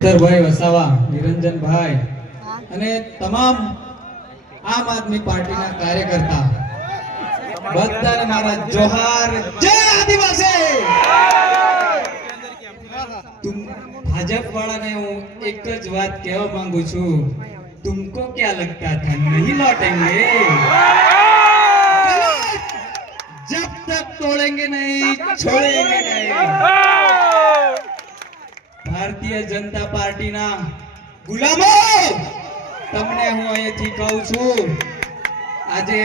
ભાઈ વસાવા, નિરંજનભાઈ અને તમામ આમ આદમી પાર્ટીના કાર્યકર્તા બધાને મારા જોહાર, જય આદિવાસી। ભાજપ વાળાને હું એક જ વાત કહેવા માંગુ છું, तुमको क्या लगता था नहीं लौटेंगे, जब तक तोड़ेंगे नहीं छोड़ेंगे नहीं। भारतीय जनता पार्टीना गुलामो, તમને હું અહીંથી કહું છું, આજે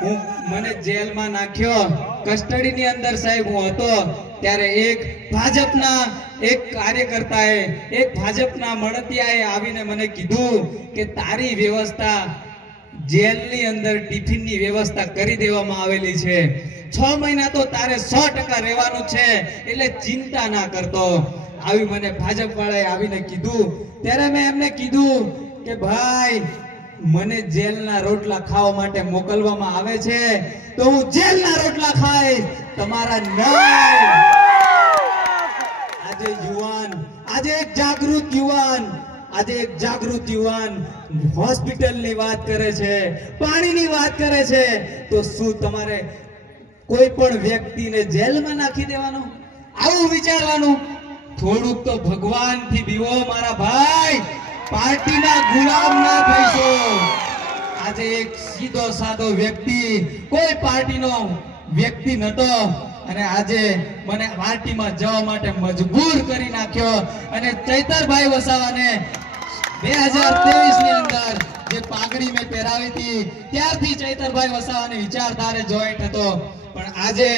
હું મને જેલમાં નાખ્યો, કસ્ટડીની અંદર સાહેબ હું હતો ત્યારે એક ભાજપના એક કાર્યકર્તાએ, એક ભાજપના મળતિયાએ આવીને મને કીધું કે તારી વ્યવસ્થા જેલની અંદર ટિફિનની વ્યવસ્થા કરી દેવામાં આવેલી છે, 6 મહિના તો તારે 100% રહેવાનું છે, એટલે ચિંતા ના કરતો। આવી મને ભાજપ વાળાએ આવીને કીધું ત્યારે મેં એમને કીધું કે ભાઈ મને જેલના રોટલા ખાવા માટે મોકલવામાં આવે છે તો હું જેલના રોટલા ખાઈશ, તમારા નહીં। આજે યુવાન, આજે એક જાગૃત યુવાન હોસ્પિટલની વાત કરે છે, પાણીની વાત કરે છે, તો શું તમારે કોઈ પણ વ્યક્તિને જેલમાં નાખી દેવાનો? આવું વિચારવાનું? થોડુંક તો ભગવાનથી બીવો મારા ભાઈ, પાર્ટીના ગુલામ ના થઈશો। આજે એક સીધો સાદો વ્યક્તિ, કોઈ પાર્ટીનો વ્યક્તિ નતો અને આજે મને પાર્ટીમાં જવા માટે મજબૂર કરી નાખ્યો। અને ચૈતરભાઈ વસાવાને 2023 ની અંદર જે પાઘડી મેં પહેરાવી હતી ત્યારથી ચૈતરભાઈ વસાવાની વિચારધારે જોઈન્ટ હતો, પણ આજે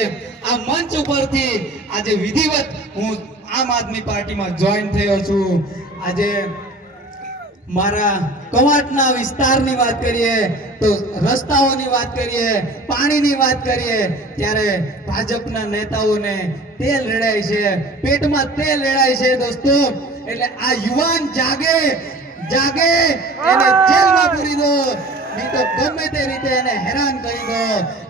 આ મંચ ઉપરથી આજે વિધિવત હું આમ આદમી પાર્ટીમાં જોઈન થયો છું। આજે મારા કવાંટના વિસ્તારની વાત કરીએ તો રસ્તાઓની વાત કરીએ, પાણીની વાત કરીએ, ત્યારે ભાજપના નેતાઓને તેલ રેડાય છે, પેટમાં તેલ રેડાય છે દોસ્તો। એટલે આ યુવાન જાગે એને જેલમાં પૂરી દો, નહીં તો ગમે તે રીતે એને હેરાન કરી દો।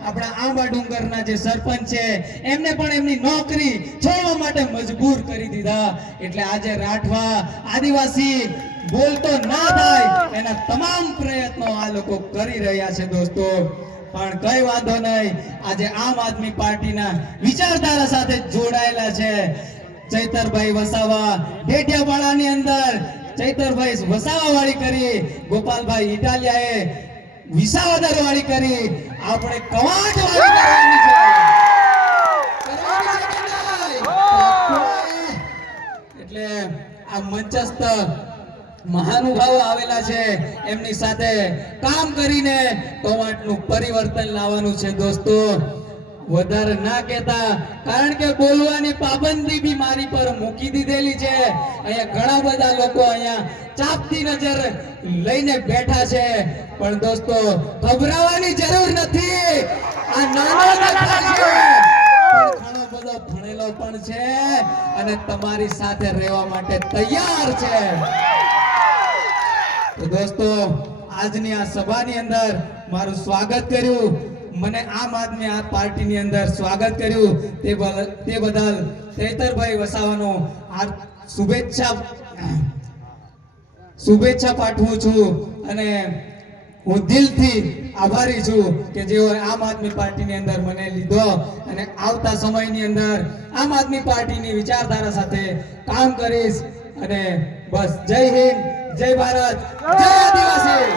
આપણા આંબા ડુંગરના જે સરપંચ છે એમને પણ એમની નોકરી છોડવા માટે મજબૂર કરી દીધા। એટલે આજે રાઠવા આદિવાસી બોલતો ના થાય એના તમામ પ્રયત્નો આ લોકો કરી રહ્યા છે દોસ્તો। પણ કઈ વાંધો નહીં, આજે આમ આદમી પાર્ટીના વિચારધારા સાથે જોડાયેલા છે ચૈતરભાઈ વસાવા, ડેડિયાપાડાની અંદર ચૈતરભાઈ વસાવા વાળી કરી, ગોપાલભાઈ ઇટાલિયાએ વિસાવદર વાળી કરી, આપણે કવાંટ વાળી કરવાની છે। એટલે આ મંચસ્થ મહાનુભાવો આવેલા છે, એમની સાથે કામ કરીને કવાંટનું પરિવર્તન લાવવાનું છે દોસ્તો। વધારે ના કહેતા, કારણ કે બોલવાની પાબંદી બી મારી પર મૂકી દીધેલી છે। અહીંયા ઘણા બધા લોકો અહીંયા ચાપતી નજર લઈને બેઠા છે, પણ દોસ્તો ગભરાવાની જરૂર નથી। આ નાનો નેતા છે પણ ઘણો બધો ભણેલો પણ છે અને તમારી સાથે રહેવા માટે તૈયાર છે। તો દોસ્તો આજની આ સભાની અંદર મારું સ્વાગત કર્યું, મને આમ આદમી આ પાર્ટીની અંદર સ્વાગત કર્યું તે બદલ ચૈતરભાઈ વસાવાનો આ શુભેચ્છા પાઠવું છું અને હું દિલથી આભારી છું કે જેઓ આમ આદમી પાર્ટીની અંદર મને લીધો અને આવતા સમયની અંદર આમ આદમી પાર્ટીની વિચારધારા સાથે કામ કરીશ। અને બસ, જય હિન્દ, જય ભારત, જય આદિવાસી।